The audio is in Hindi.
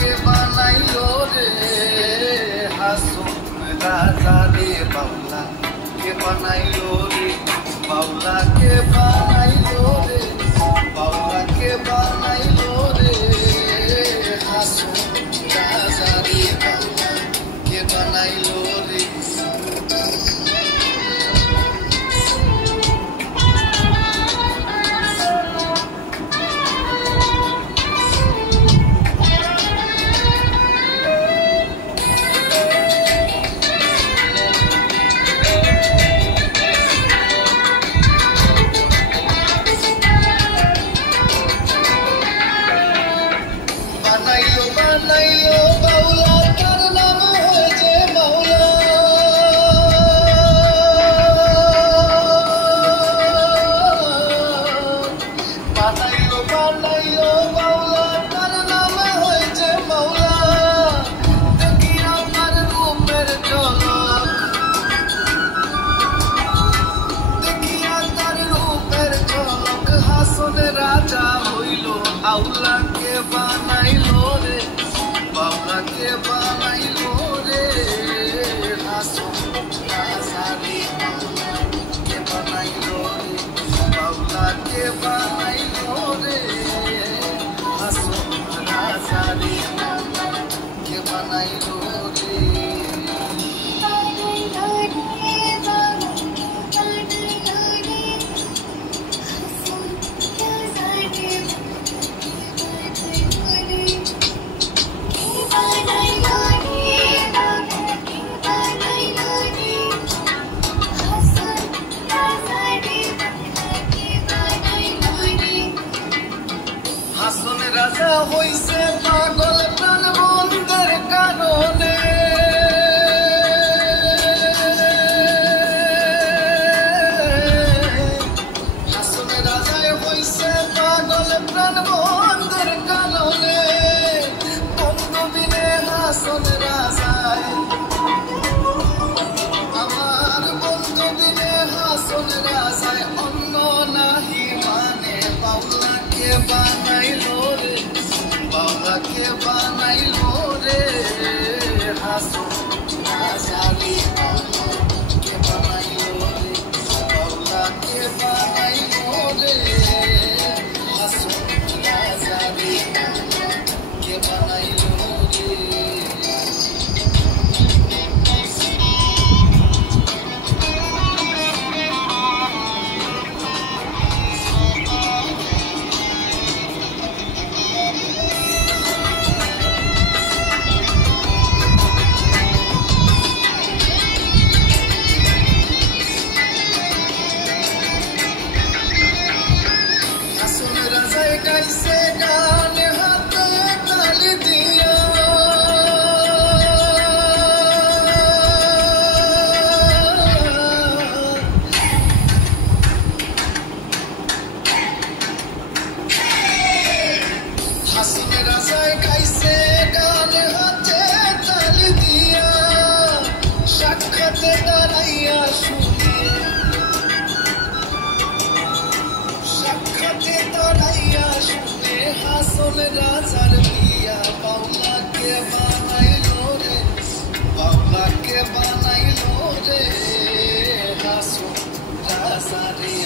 के बनाइलो रे हासुन राजा रे बाउला के बनाइलो रे बाउला के बनाइलो रे बाउला के बनाइलो रे हासुन राजा रे बाउला के बनाइलो रे बनाइलो बाउला तार नाम होय जे मौला बनाइलो बाउला तार नाम होय जे मौला देखिया तार रूपेर झलक देखिया तार रूपेर झलक हासन राजा हইল आउला के बनाइलो रे बाउला के बनाइलो रे हासुन राजा रे के बनाइलो रे बाउला के बनाइलो रे हासुन राजा रे के बनाइलो रे हासुन राजा হইছে পাগল প্রাণ বন্ধের কারণে হাসুন রাজা হইছে পাগল প্রাণ বন্ধের কারণে বন্ধু বিনে হাসুন রাজায় আমার বন্ধু বিনে হাসুন রাজায় অন্য নাহি মানে বাউলা के बनाइलो रे बाउला के बनाइलो रे हासुन राजा रे के बनाइलो रे बाउला के बनाइलो रे हासुन राजा रे के बनाइलो रे कैसे गान हाथ ताल दिया हासुन राजा कैसे गान हाथ ताल दिया साक्षात दाঁড়াইয়া শুনিয়ে সাক্ষাতে দাঁড়াইয়া শুনে হাসন রাজার বিয়া বাউলা के बनाइलो रे बाउला के बनाइलो रे हासुन राजा रे।